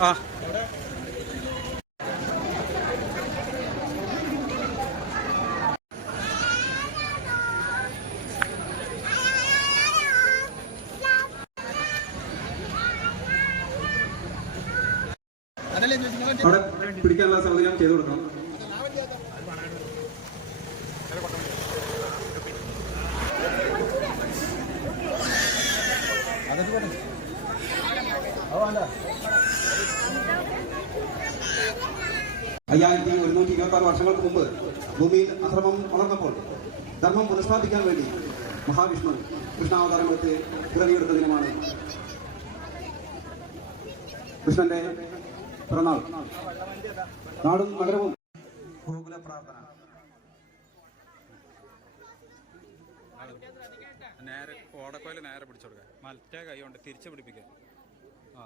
ആ. അവിടെ പിടിക്കാനുള്ള സൗകര്യം ചെയ്തു കൊടുക്കണം. വർഷങ്ങൾക്ക് മുമ്പ് ഭൂമിയിൽ അധർമ്മം വളർന്നപ്പോൾ ധർമ്മം പുനഃസ്ഥാപിക്കാൻ വേണ്ടി മഹാവിഷ്ണു കൃഷ്ണാവതാരം എടുത്ത് പിറവിയെടുത്ത ദിനമാണ്. കൃഷ്ണന്റെ പിറന്നാൾ. നാടും നഗരവും ഗോകുല പ്രാർത്ഥന. നേരെ ഓടക്കോയിൽ നേരെ പിടിച്ചു കൊടുക്കുക മറ്റേ കൈ കൊണ്ട് തിരിച്ചു പിടിപ്പിക്കുക. ആ.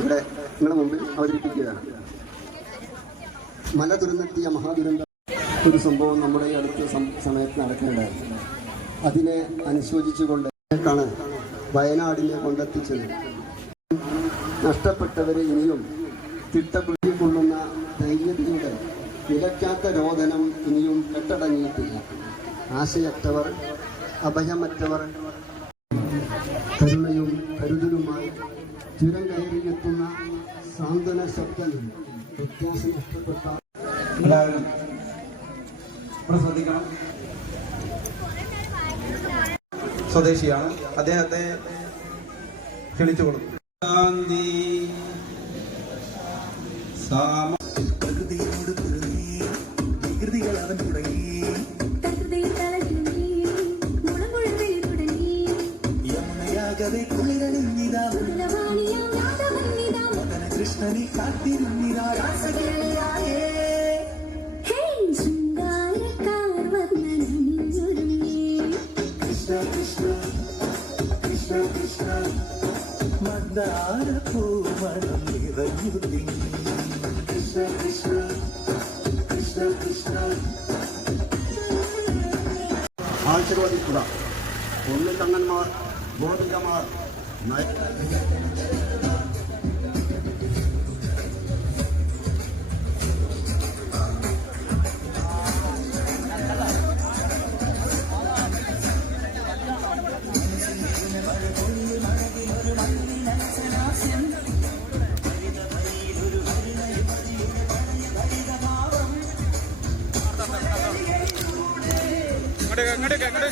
ഇവിടെ നിങ്ങളുടെ മുമ്പിൽ അവതരിപ്പിക്കുകയാണ്. മല ദുരന്തത്തിയ മഹാദുരന്ത ഒരു സംഭവം നമ്മുടെ അടുത്ത സമയത്ത് നടക്കേണ്ടതായിരുന്നു അതിനെ അനുശോചിച്ചുകൊണ്ട് വയനാടിനെ കൊണ്ടെത്തിച്ചത്. നഷ്ടപ്പെട്ടവരെ ഇനിയും തിട്ടപ്പിടിക്കൊള്ളുന്ന ധൈര്യത്തിലൂടെ നിലയ്ക്കാത്ത രോദനം ഇനിയും കെട്ടടങ്ങിയിട്ടില്ല. ആശയറ്റവർ അഭയമറ്റവർ കരുണയും സ്വദേശിയാണ്. അദ്ദേഹത്തെ ക്ഷണിച്ചു കൊടുക്കും ഗാന്ധി സാമ പ്രകൃതിയോട് പൊരുതി. വികൃതികൾ അവൻ തുടങ്ങി. ಕೃಷ್ಣನೇ ಕುಳಿರಣಿನ್ನಿದ ಮದನ ಕೃಷ್ಣನೇ ಕಾತ್ತಿರುನ್ನಿದ ರಾಸಗೇಳಿಯಾಯೇ ಕೃಷ್ಣ ಕೃಷ್ಣ ಕೃಷ್ಣ ಕೃಷ್ಣ ಮಂದಾರ ಪೂಮಣಿದ ಕೃಷ್ಣ ಕೃಷ್ಣ ಕೃಷ್ಣ ಕೃಷ್ಣ ఆశీర్వదించుడా ఓన్లీ తంగన్ మా കണ്ണന്മാർ അങ്ങോട്ടേക്ക് നയ- ഇങ്ങോട്ട്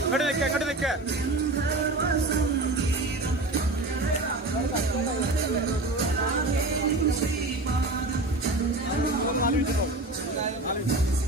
അങ്ങോട്ട് നിൽക്കുക അങ്ങോട്ട് നിൽക്കുക 나를 들어 나를 들어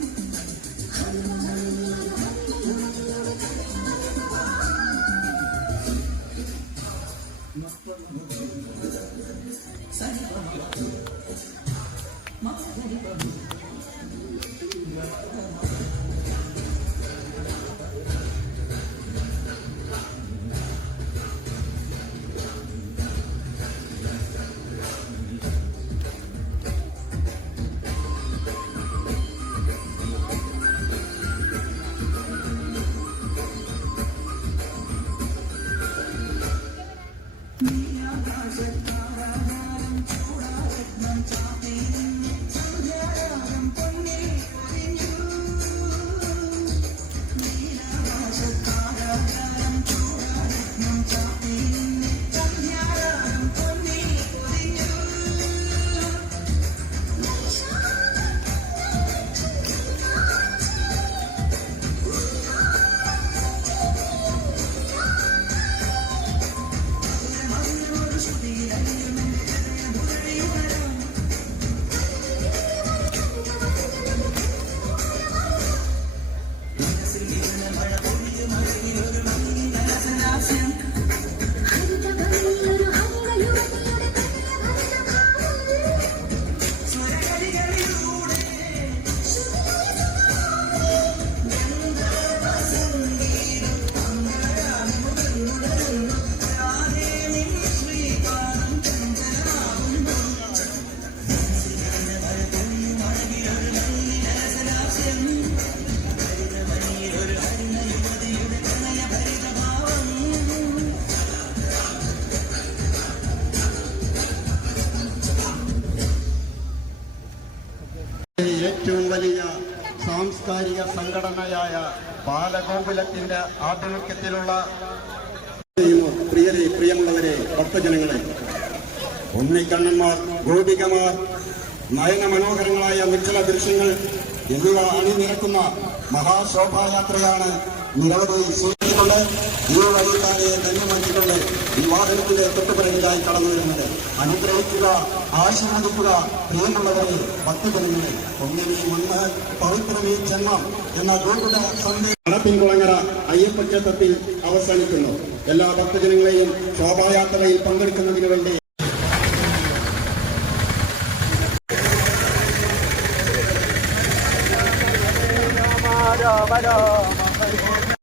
ഏറ്റവും വലിയ സാംസ്കാരിക സംഘടനയായ ബാലഗോകുലത്തിന്റെ ആഭിമുഖ്യത്തിലുള്ള പ്രിയരെ പ്രിയമുള്ളവരെ ഭക്തജനങ്ങളെ ഉണ്ണിക്കണ്ണന്മാർ ഗോപികമാർ നയന മനോഹരങ്ങളായ നിശ്ചല ദൃശ്യങ്ങൾ എന്നിവ അണിനിരക്കുന്ന മഹാശോഭായാത്രയാണ് നിരവധി സൂചിച്ചുകൊണ്ട് ഈ വഴിക്കാരെ ധന്യമാക്കിക്കൊണ്ട് ഈ വാഹനത്തിന്റെ തൊട്ടുപിറകിലായി കടന്നു വരുന്നത്. അനുഗ്രഹിക്കുക ആശീർവദിക്കുക പ്രിയമുള്ളവരെ ഭക്തജനങ്ങളെ ഒന്നിനെ മണ്ണ് പവിത്രമേ ജന്മം എന്ന ഗോകുല സന്ദേശം അടപ്പിൻകുളങ്ങര അയ്യപ്പക്ഷേത്രത്തിൽ അവസാനിക്കുന്നു. എല്ലാ ഭക്തജനങ്ങളെയും ശോഭായാത്രയിൽ പങ്കെടുക്കുന്നതിന് വേണ്ടി Pada.